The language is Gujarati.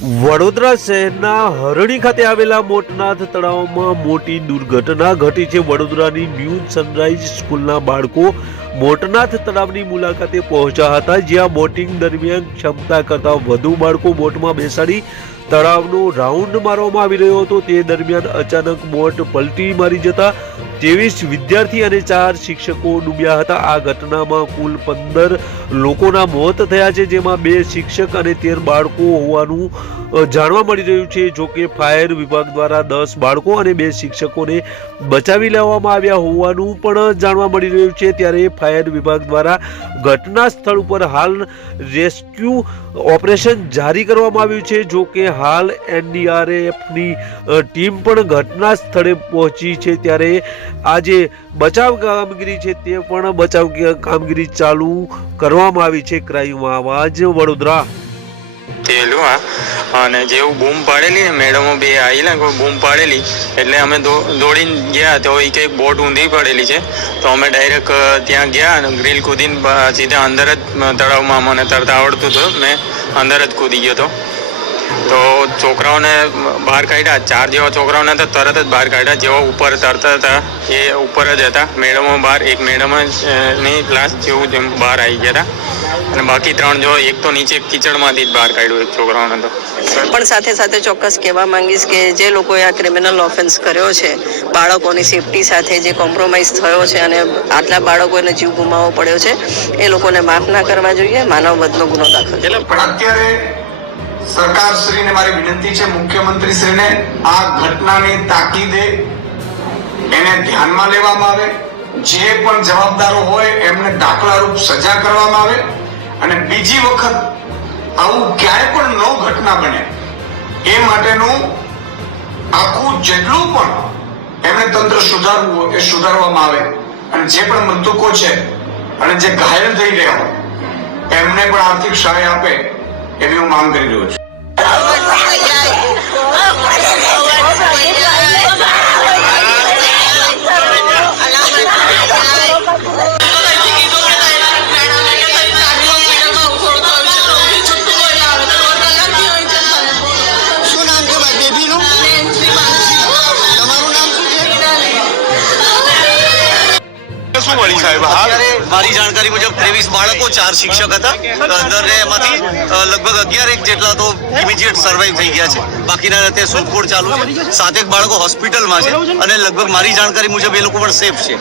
વડોદરા શહેરના હરણી ખાતે આવેલા મોટનાથ તળાવમાં મોટી દુર્ઘટના ઘટી છે. વડોદરાની ન્યૂ સનરાઈઝ સ્કૂલના બાળકો મોટનાથ તળાવની મુલાકાતે પહોંચ્યા હતા, જ્યાં બોટિંગ દરમિયાન ક્ષમતા કરતાં વધુ બાળકો બોટમાં બેસાડી તળાવનો રાઉન્ડ મારવામાં આવી રહ્યો હતો. તે દરમિયાન અચાનક બોટ પલટી મારી જતા ત્રેવીસ વિદ્યાર્થી અને ચાર શિક્ષકો ડૂબ્યા હતા. આ ઘટનામાં કુલ પંદર લોકોના મોત થયા છે, જેમાં બે શિક્ષક અને તેર બાળકો હોવાનું જાણવા મળી રહ્યું છે. જો કે ફાયર વિભાગ દ્વારા દસ બાળકો અને બે શિક્ષકોને બચાવી લેવામાં આવ્યા હોવાનું પણ જાણવા મળી રહ્યું છે. ત્યારે ફાયર વિભાગ દ્વારા ઘટના સ્થળ ઉપર હાલ રેસ્ક્યુ ઓપરેશન જારી કરવામાં આવ્યું છે. જો કે હાલ એનડીઆરએફની ટીમ પણ ઘટના સ્થળે પહોંચી છે. ત્યારે આ જે બચાવ કામગીરી છે તે પણ બચાવ કામગીરી ચાલુ કરવામાં આવી છે ક્રાઇમ આવાજ વડોદરા. થયેલું અને જેવું બૂમ પાડેલી ને મેડમો બે આવેલા બૂમ પાડેલી, એટલે અમે દોડીને ગયા તો એ કંઈક બોટ ઊંધી પડેલી છે. તો અમે ડાયરેક્ટ ત્યાં ગયા અને ગ્રીલ કૂદીને સીધા અંદર જ તળાવમાં મને તરતા આવડતું હતું. મેં અંદર જ કૂદી ગયો હતો. તો છોકરાઓને બહાર કાઢ્યા. ચાર જેવા છોકરાઓને તો તરત જ બહાર કાઢ્યા. જેવા ઉપર તરતા હતા એ ઉપર જ હતા. મેડમો બહાર એક મેડમ જ, ની ક્લાસ જેવું જેમ બહાર આવી ગયા હતા. અને બાકી ત્રણ જો એક તો નીચે કિચડમાંથી જ બહાર કાઢ્યું એક છોકરાઓને તો. પણ સાથે સાથે ચોક્કસ કહેવા માંગીશ કે જે લોકોએ આ ક્રિમિનલ ઓફેન્સ કર્યો છે બાળકોની સેફટી સાથે જે કોમ્પ્રોમાઇઝ થયો છે અને આટલા બાળકોને જીવ ગુમાવવો પડ્યો છે એ લોકોને માફ ના કરવા જોઈએ. માનવ વધનો ગુનો દાખલ. પણ અત્યારે સરકારશ્રીને મારી વિનંતી છે, મુખ્યમંત્રીશ્રીને આ ઘટનાની તાકીદે એને ધ્યાનમાં લેવામાં આવે. જે પણ જવાબદારો હોય, એમને દાખલારૂપ સજા કરવામાં આવે. અને બીજી વખત, આવું ક્યાંય પણ ન ઘટના બને, એ માટેનું આખું જેટલું પણ એમને તંત્ર સુધારવું હોય, એ સુધારવામાં આવે. અને જે પણ મૃતકો છે, અને જે ઘાયલ થઈ રહ્યા હોય, એમને પણ આર્થિક સહાય આપે, એવી હું માંગ કરી રહ્યો છું. મારી જાણકારી મુજબ ત્રેવીસ બાળકો, ચાર શિક્ષક હતા. અંદર ને એમાંથી લગભગ અગિયાર એક જેટલા તો ઇમિડિયેટ સર્વાઈવ થઈ ગયા છે. બાકીના અત્યારે શોધખોળ ચાલુ છે. સાતેક બાળકો હોસ્પિટલમાં છે. અને લગભગ મારી જાણકારી મુજબ એ લોકો પણ સેફ છે.